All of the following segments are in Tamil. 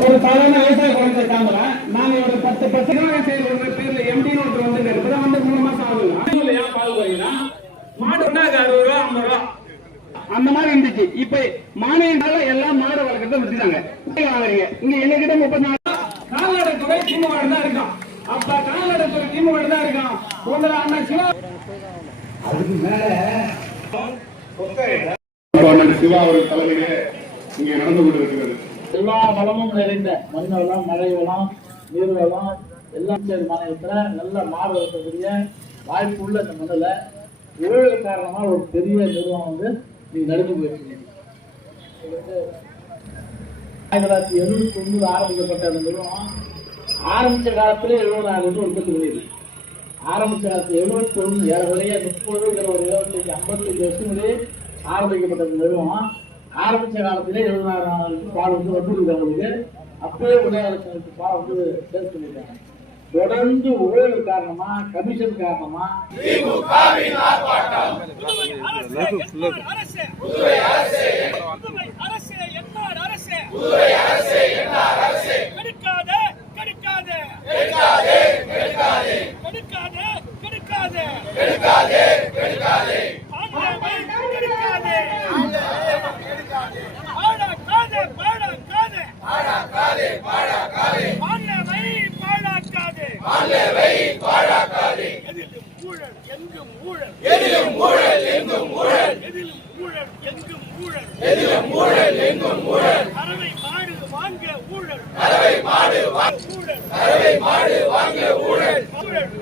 ஒரு சாதாரண விவசாய குழந்தை தாமரேன் நாங்க ஒரு பத்து பசங்க சரி ஒரு பேர்ல எம்டின்னு ஒருத்தர் வந்து இப்பதான் வந்து மூணு மாசம் ஆகுது இல்லையா பால் மாடு ஒன்னாக்கு அறுபது ரூபா ஐம்பது ரூபா. அந்த மாதிரி இருந்துச்சு. இப்ப மானியனால எல்லாம் மாடு வளர்க்கறத விட்டுட்டாங்க. வாங்குறீங்க? இங்க எங்க கிட்ட முப்பத்தி நாலு கால்நடைத்துறை திமுக தான் இருக்கும் அப்ப கால்நடைத்துறை திமுக தான் இருக்கும் உங்களை அண்ணா சிவா அதுக்கு மேல சிவா அவர்கள் தலைமையிலே இங்கே நடந்து கொண்டிருக்கிறது. எல்லா வளமும் நிறைந்த மண் வளம் மழை வளம் நீர் வளம் எல்லாம் சேர்ந்த மாநிலத்துல நல்ல மாறு இருக்கக்கூடிய வாய்ப்பு உள்ள இந்த மண்ணில் ஊழல் காரணமாக ஒரு பெரிய நிறுவனம் வந்து நீங்க நடந்து போயிருக்கீங்க. ஆயிரத்தி தொள்ளாயிரத்தி எழுபத்தி ஒன்பது ஆரம்பிக்கப்பட்ட அந்த நிறுவனம் ஆரம்பிச்ச காலத்திலே எழுபதாயிரம் லிட்டர் உற்பத்தி பண்ணியிருக்கு. ஆரம்பிச்ச காலத்தில் எழுபத்தி ஒன்று ஏறக்குறைய முப்பது இருபது இருபத்தஞ்சு ஐம்பத்தஞ்சு வருஷங்களே ஆரம்பிக்கப்பட்ட நிறுவனம் ஆரம்பிச்ச காலத்திலே எழுபதாயிரம் பால் வந்து வந்துருக்கு அவங்களுக்கு அப்பவே ஒரே பால் வந்து சேல்ஸ் பண்ணிருக்காங்க தொடர்ந்து ஊழல் காரணமா கமிஷன் காரணமா கெடுக்காதே. வாங்க ஊழல். அறவை மாடு ஊழல் அறவை மாடு வாங்க ஊழல்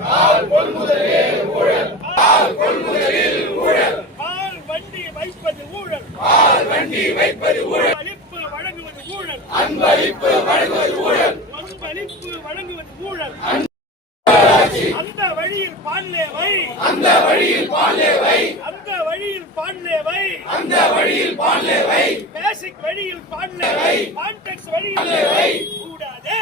பால் கொள்முதலில் ஊழல் பால் கொள்முதலில் ஊழல் பால் வண்டி வைப்பது ஊழல். பால் வண்டி வைப்பது ஊழல் அளிப்பு வழங்குவது ஊழல் அன்பளிப்பு வழங்குவது ஊழல். அன்பளிப்பு வழங்குவது ஊழல். அந்த வழியில் பால்லேவை அந்த வழியில் அந்த வழியில் பால்லேவை அந்த வழியில் பேசிக் வழியில் பாடலை கான்டெக்ட் வழியில் கூடாது.